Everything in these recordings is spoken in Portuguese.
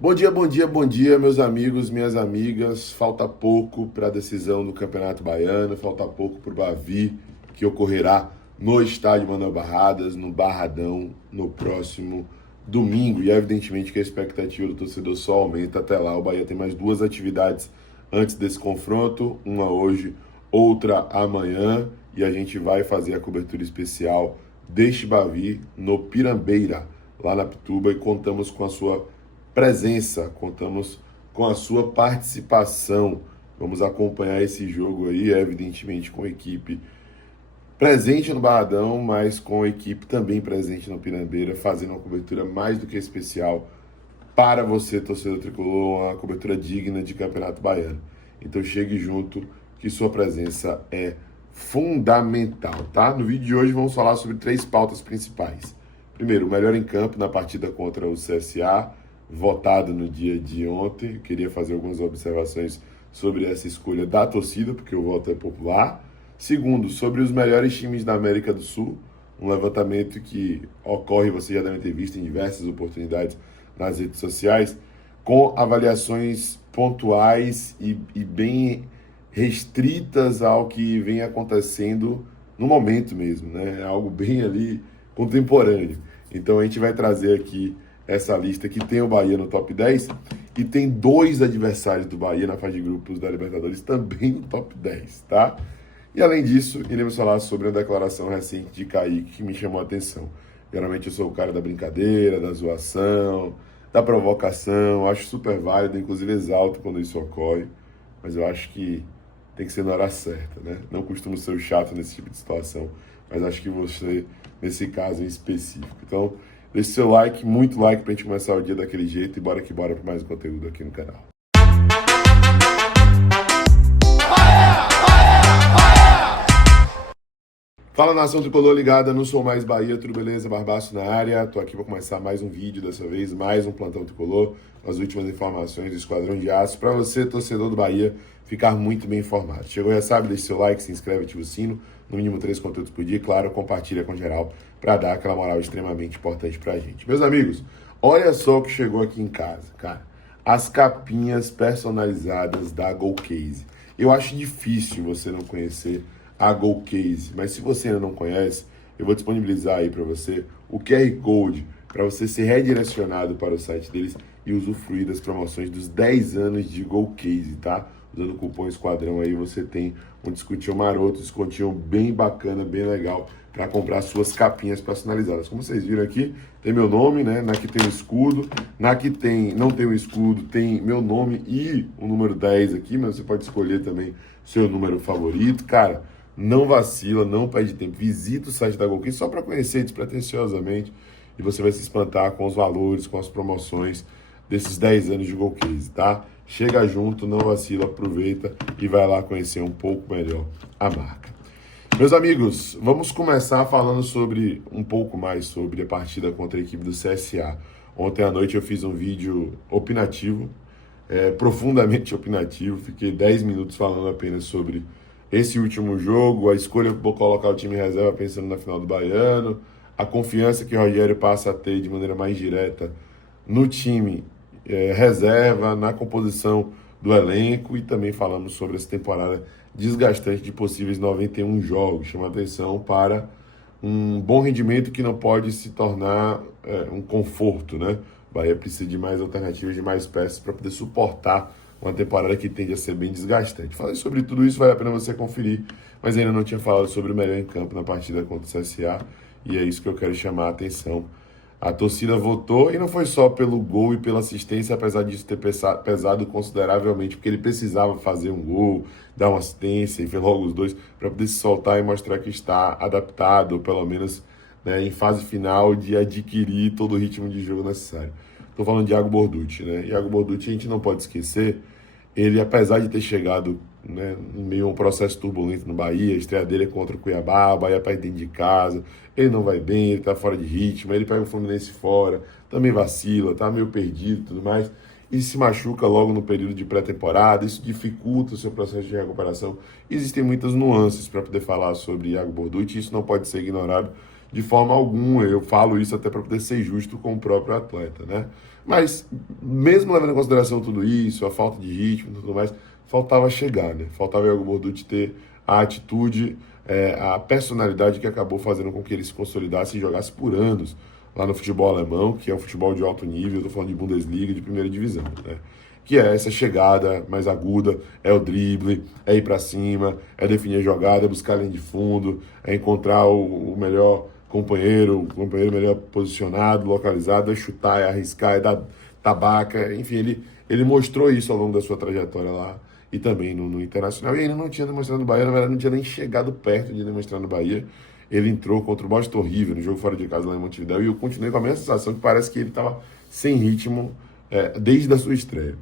Bom dia, bom dia, bom dia, meus amigos, minhas amigas. Falta pouco para a decisão do Campeonato Baiano, falta pouco para o Bavi, que ocorrerá no estádio Manuel Barradas, no Barradão, no próximo domingo. E evidentemente que a expectativa do torcedor só aumenta até lá. O Bahia tem mais duas atividades antes desse confronto, uma hoje, outra amanhã, e a gente vai fazer a cobertura especial deste Bavi no Pirambeira, lá na Pituba, e contamos com a sua presença, contamos com a sua participação. Vamos acompanhar esse jogo aí, evidentemente com a equipe presente no Barradão, mas com a equipe também presente no Pirambeira, fazendo uma cobertura mais do que especial para você, torcedor tricolor, uma cobertura digna de Campeonato Baiano. Então chegue junto, que sua presença é fundamental, tá? No vídeo de hoje vamos falar sobre três pautas principais. Primeiro, o melhor em campo na partida contra o CSA, votado no dia de ontem. Eu queria fazer algumas observações sobre essa escolha da torcida, porque o voto é popular. Segundo, sobre os melhores times da América do Sul, um levantamento que ocorre, vocês já devem ter visto em diversas oportunidades nas redes sociais, com avaliações pontuais e bem restritas ao que vem acontecendo no momento mesmo, né? É algo bem ali contemporâneo. Então a gente vai trazer aqui essa lista que tem o Bahia no top 10 e tem dois adversários do Bahia na fase de grupos da Libertadores também no top 10, tá? E além disso, iremos falar sobre uma declaração recente de Kaique que me chamou a atenção. Geralmente eu sou o cara da brincadeira, da zoação, da provocação, acho super válido, inclusive exalto quando isso ocorre, mas eu acho que tem que ser na hora certa, né? Não costumo ser o chato nesse tipo de situação, mas acho que você, nesse caso em específico. Então, deixe seu like, muito like pra gente começar o dia daquele jeito e bora que bora para mais um conteúdo aqui no canal. Fala, nação tricolor ligada, não sou mais Bahia, tudo beleza? Barbaço na área, tô aqui para começar mais um vídeo, dessa vez mais um plantão tricolor, com as últimas informações do Esquadrão de Aço, para você, torcedor do Bahia, ficar muito bem informado. Chegou, já sabe, deixe seu like, se inscreve, ativa o sino, no mínimo 3 conteúdos por dia, e claro, compartilha com geral, para dar aquela moral extremamente importante pra gente. Meus amigos, olha só o que chegou aqui em casa, cara, as capinhas personalizadas da Golcase. Eu acho difícil você não conhecer a Golcase, mas se você ainda não conhece, eu vou disponibilizar aí para você o QR Code para você ser redirecionado para o site deles e usufruir das promoções dos 10 anos de Golcase, tá? Usando o cupom Esquadrão aí você tem um descontinho maroto, descontinho bem bacana, bem legal para comprar suas capinhas personalizadas. Como vocês viram aqui, tem meu nome, né? Na que tem o escudo, na que tem, não tem o escudo, tem meu nome e o número 10 aqui, mas você pode escolher também seu número favorito, cara. Não vacila, não perde tempo. Visita o site da Golcase só para conhecer despretensiosamente e você vai se espantar com os valores, com as promoções desses 10 anos de Golcase, tá? Chega junto, não vacila, aproveita e vai lá conhecer um pouco melhor a marca. Meus amigos, vamos começar falando sobre um pouco mais sobre a partida contra a equipe do CSA. Ontem à noite eu fiz um vídeo opinativo, profundamente opinativo, fiquei 10 minutos falando apenas sobre esse último jogo, a escolha por colocar o time em reserva pensando na final do Baiano, a confiança que o Rogério passa a ter de maneira mais direta no time reserva, na composição do elenco, e também falamos sobre essa temporada desgastante de possíveis 91 jogos. Chama atenção para um bom rendimento que não pode se tornar um conforto, né? O Bahia precisa de mais alternativas, de mais peças para poder suportar uma temporada que tende a ser bem desgastante. Falei sobre tudo isso, vale a pena você conferir, mas ainda não tinha falado sobre o melhor em campo na partida contra o CSA, e é isso que eu quero chamar a atenção. A torcida votou, e não foi só pelo gol e pela assistência, apesar disso ter pesado consideravelmente, porque ele precisava fazer um gol, dar uma assistência, e fez logo os dois, para poder se soltar e mostrar que está adaptado, ou pelo menos, né, em fase final de adquirir todo o ritmo de jogo necessário. Estou falando de Iago Borducci, né? Iago Borducci a gente não pode esquecer. Ele, apesar de ter chegado, né, em meio a um processo turbulento no Bahia, a estreia dele é contra o Cuiabá, o Bahia perde dentro de casa, ele não vai bem, ele tá fora de ritmo, ele pega o Fluminense fora, também vacila, tá meio perdido e tudo mais, e se machuca logo no período de pré-temporada, isso dificulta o seu processo de recuperação. Existem muitas nuances para poder falar sobre Iago Borducci, isso não pode ser ignorado de forma alguma. Eu falo isso até para poder ser justo com o próprio atleta, né? Mas, mesmo levando em consideração tudo isso, a falta de ritmo e tudo mais, faltava chegar, né? Faltava Iago Borducci ter a atitude, a personalidade que acabou fazendo com que ele se consolidasse e jogasse por anos lá no futebol alemão, que é um futebol de alto nível, eu tô falando de Bundesliga, de primeira divisão, né? Que é essa chegada mais aguda, é o drible, é ir para cima, é definir a jogada, é buscar a linha de fundo, é encontrar o melhor companheiro, o companheiro melhor posicionado, localizado, é chutar, é arriscar, é dar tabaca, enfim, ele mostrou isso ao longo da sua trajetória lá e também no Internacional, e ele não tinha demonstrado no Bahia, na verdade não tinha nem chegado perto de demonstrar no Bahia. Ele entrou contra o Bosta River no jogo fora de casa lá em Montevidéu e eu continuei com a mesma sensação que parece que ele estava sem ritmo desde a sua estreia.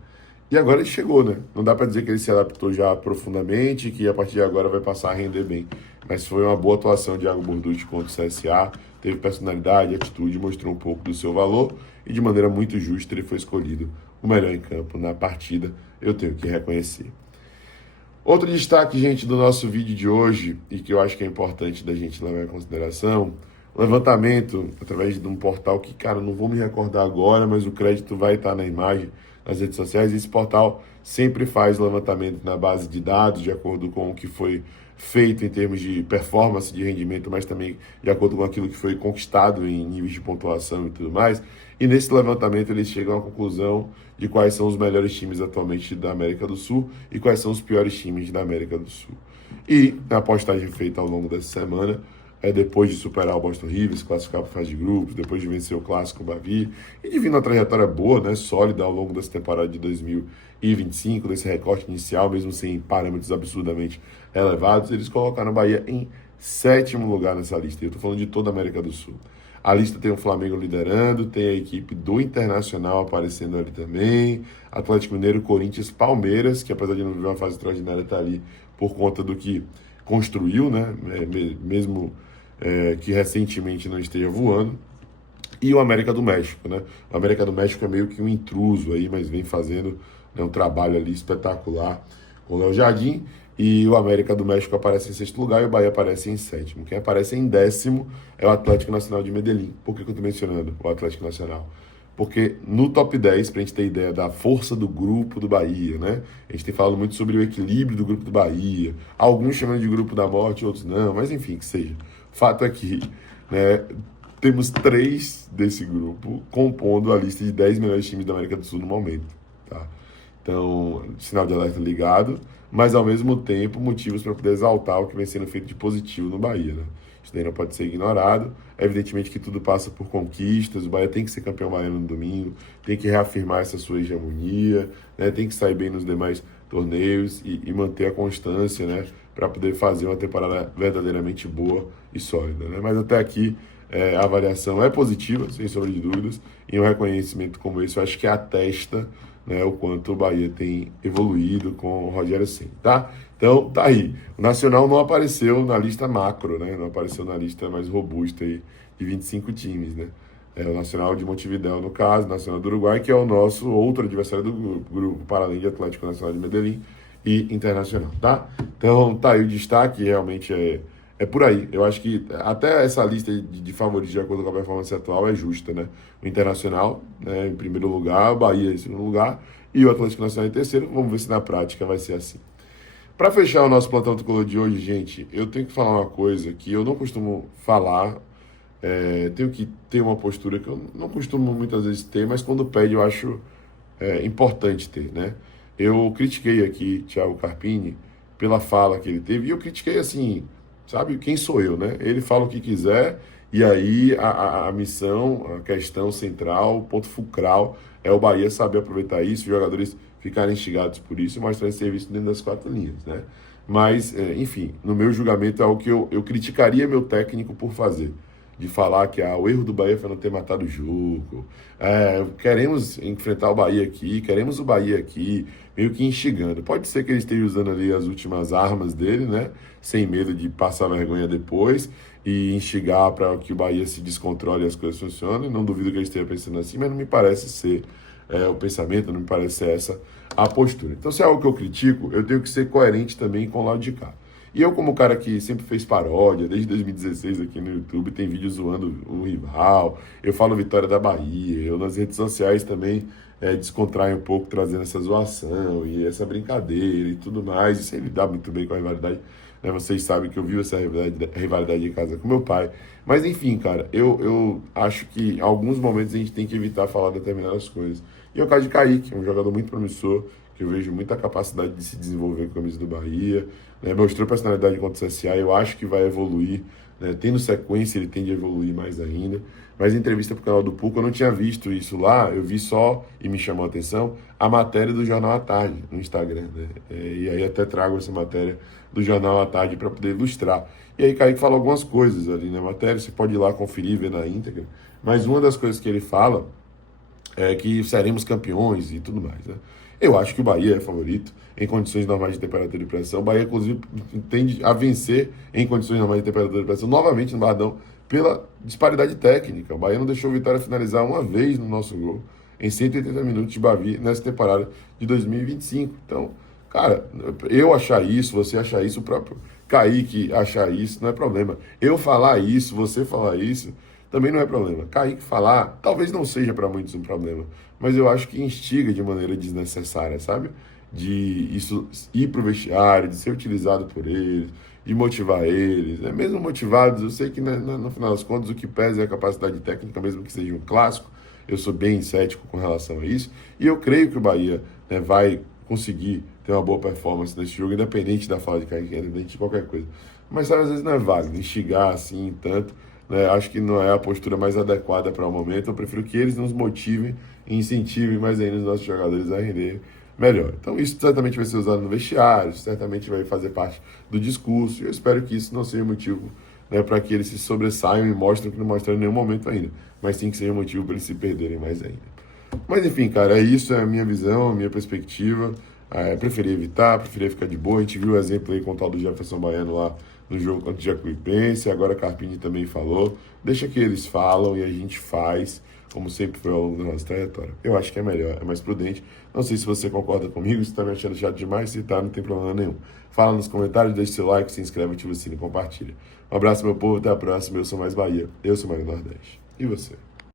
E agora ele chegou, né? Não dá para dizer que ele se adaptou já profundamente, que a partir de agora vai passar a render bem. Mas foi uma boa atuação de Iago Borducci contra o CSA, teve personalidade, atitude, mostrou um pouco do seu valor e de maneira muito justa ele foi escolhido o melhor em campo na partida, eu tenho que reconhecer. Outro destaque, gente, do nosso vídeo de hoje, e que eu acho que é importante da gente levar em consideração, levantamento através de um portal que, cara, não vou me recordar agora, mas o crédito vai estar na imagem, nas redes sociais. Esse portal sempre faz levantamento na base de dados, de acordo com o que foi feito em termos de performance, de rendimento, mas também de acordo com aquilo que foi conquistado em níveis de pontuação e tudo mais. E nesse levantamento eles chegam à conclusão de quais são os melhores times atualmente da América do Sul e quais são os piores times da América do Sul. E na postagem feita ao longo dessa semana, depois de superar o Boston River, se classificar para a fase de grupos, depois de vencer o Clássico Bavi e de vir uma trajetória boa, né, sólida ao longo dessa temporada de 2025, desse recorte inicial, mesmo sem parâmetros absurdamente elevados, eles colocaram a Bahia em 7º lugar nessa lista. Eu estou falando de toda a América do Sul. A lista tem o Flamengo liderando, tem a equipe do Internacional aparecendo ali também, Atlético Mineiro, Corinthians, Palmeiras, que apesar de não viver uma fase extraordinária, está ali por conta do que construiu, né, mesmo que recentemente não esteja voando, e o América do México, né? O América do México é meio que um intruso aí, mas vem fazendo, né, um trabalho ali espetacular com o Léo Jardim, e o América do México aparece em 6º lugar e o Bahia aparece em 7º. Quem aparece em 10º é o Atlético Nacional de Medellín. Por que eu estou mencionando o Atlético Nacional? Porque no top 10, para a gente ter ideia da força do grupo do Bahia, né? A gente tem falado muito sobre o equilíbrio do grupo do Bahia, alguns chamando de grupo da morte, outros não, mas enfim, que seja. Fato é que, né, temos 3 desse grupo compondo a lista de 10 melhores times da América do Sul no momento, tá? Então, sinal de alerta ligado, mas ao mesmo tempo motivos para poder exaltar o que vem sendo feito de positivo no Bahia, né? Isso daí não pode ser ignorado. Evidentemente que tudo passa por conquistas, o Bahia tem que ser campeão baiano no domingo, tem que reafirmar essa sua hegemonia, né? Tem que sair bem nos demais torneios e manter a constância, né? Para poder fazer uma temporada verdadeiramente boa e sólida, né? Mas até aqui a avaliação é positiva, sem sombra de dúvidas, e um reconhecimento como esse eu acho que atesta, né, o quanto o Bahia tem evoluído com o Rogério Ceni, tá? Então, tá aí. O Nacional não apareceu na lista macro, né? Não apareceu na lista mais robusta aí de 25 times, né? É o Nacional de Montevidéu, no caso, Nacional do Uruguai, que é o nosso outro adversário do grupo, para além de Atlético Nacional de Medellín e Internacional, tá? Então, tá aí o destaque, realmente é por aí. Eu acho que até essa lista de favoritos de acordo com a performance atual é justa, né? O Internacional, né, em primeiro lugar, o Bahia em segundo lugar e o Atlético Nacional em terceiro. Vamos ver se na prática vai ser assim. Para fechar o nosso plantão tricolor de hoje, gente, eu tenho que falar uma coisa que eu não costumo falar, tenho que ter uma postura que eu não costumo muitas vezes ter, mas quando pede eu acho importante ter, né? Eu critiquei aqui Thiago Carpini pela fala que ele teve, e eu critiquei assim, sabe, quem sou eu, né? Ele fala o que quiser, e aí a missão, a questão central, o ponto fulcral é o Bahia saber aproveitar isso, os jogadores ficarem instigados por isso e mostrar esse serviço dentro das 4 linhas, né? Mas, enfim, no meu julgamento é algo que eu criticaria meu técnico por fazer. De falar que o erro do Bahia foi não ter matado o jogo, queremos enfrentar o Bahia aqui, queremos o Bahia aqui, meio que instigando. Pode ser que ele esteja usando ali as últimas armas dele, né? Sem medo de passar vergonha depois e instigar para que o Bahia se descontrole e as coisas funcionem. Não duvido que ele esteja pensando assim, mas não me parece ser o pensamento, não me parece ser essa a postura. Então, se é algo que eu critico, eu tenho que ser coerente também com o lado de cá. E eu, como cara que sempre fez paródia, desde 2016 aqui no YouTube, tem vídeo zoando o rival, eu falo vitória da Bahia, eu nas redes sociais também descontraio um pouco, trazendo essa zoação e essa brincadeira e tudo mais, e sempre dá muito bem com a rivalidade, né? Vocês sabem que eu vivo essa rivalidade em casa com meu pai. Mas enfim, cara, eu acho que em alguns momentos a gente tem que evitar falar determinadas coisas. E é o caso de Kaique, um jogador muito promissor, que eu vejo muita capacidade de se desenvolver com a camisa do Bahia, né? Mostrou personalidade contra o CSA, eu acho que vai evoluir, né? Tendo sequência, ele tende a evoluir mais ainda. Mas em entrevista para o canal do Puco, eu não tinha visto isso lá, eu vi só, e me chamou a atenção, a matéria do Jornal à Tarde, no Instagram, né? E aí até trago essa matéria do Jornal à Tarde para poder ilustrar. E aí Kaique fala algumas coisas ali na matéria, você pode ir lá conferir, ver na íntegra, mas uma das coisas que ele fala que seremos campeões e tudo mais, né? Eu acho que o Bahia é favorito em condições normais de temperatura e pressão. O Bahia, inclusive, tende a vencer em condições normais de temperatura e pressão, novamente no Bardão, pela disparidade técnica. O Bahia não deixou o Vitória finalizar uma vez no nosso gol em 180 minutos de Bavi nessa temporada de 2025. Então, cara, eu achar isso, você achar isso, o próprio Kaique achar isso, não é problema. Eu falar isso, você falar isso, também não é problema. Kaique falar, talvez não seja para muitos um problema, mas eu acho que instiga de maneira desnecessária, sabe? De isso ir para o vestiário, de ser utilizado por eles, de motivar eles. Né? Mesmo motivados, eu sei que no final das contas o que pesa é a capacidade técnica, mesmo que seja um clássico. Eu sou bem cético com relação a isso. E eu creio que o Bahia, né, vai conseguir ter uma boa performance nesse jogo, independente da fala de Kaique, independente de qualquer coisa. Mas sabe, às vezes não é válido instigar assim tanto. Né? Acho que não é a postura mais adequada para o momento. Eu prefiro que eles nos motivem e incentivem mais ainda os nossos jogadores a render melhor. Então isso certamente vai ser usado no vestiário, certamente vai fazer parte do discurso. E eu espero que isso não seja motivo, né, para que eles se sobressaiam e mostrem o que não mostraram em nenhum momento ainda. Mas sim que seja motivo para eles se perderem mais ainda. Mas enfim, cara, é isso, é a minha visão, a minha perspectiva. Preferi evitar, preferi ficar de boa. A gente viu o exemplo aí com o tal do Jefferson Baiano lá no jogo contra o Jacuipense, agora a Carpini também falou. Deixa que eles falam e a gente faz, como sempre foi ao longo da nossa trajetória. Eu acho que é melhor, é mais prudente. Não sei se você concorda comigo, se tá me achando chato demais, se tá, não tem problema nenhum. Fala nos comentários, deixa seu like, se inscreve, ativa o sininho e compartilha. Um abraço, meu povo, até a próxima. Eu sou mais Bahia, eu sou mais Nordeste. E você?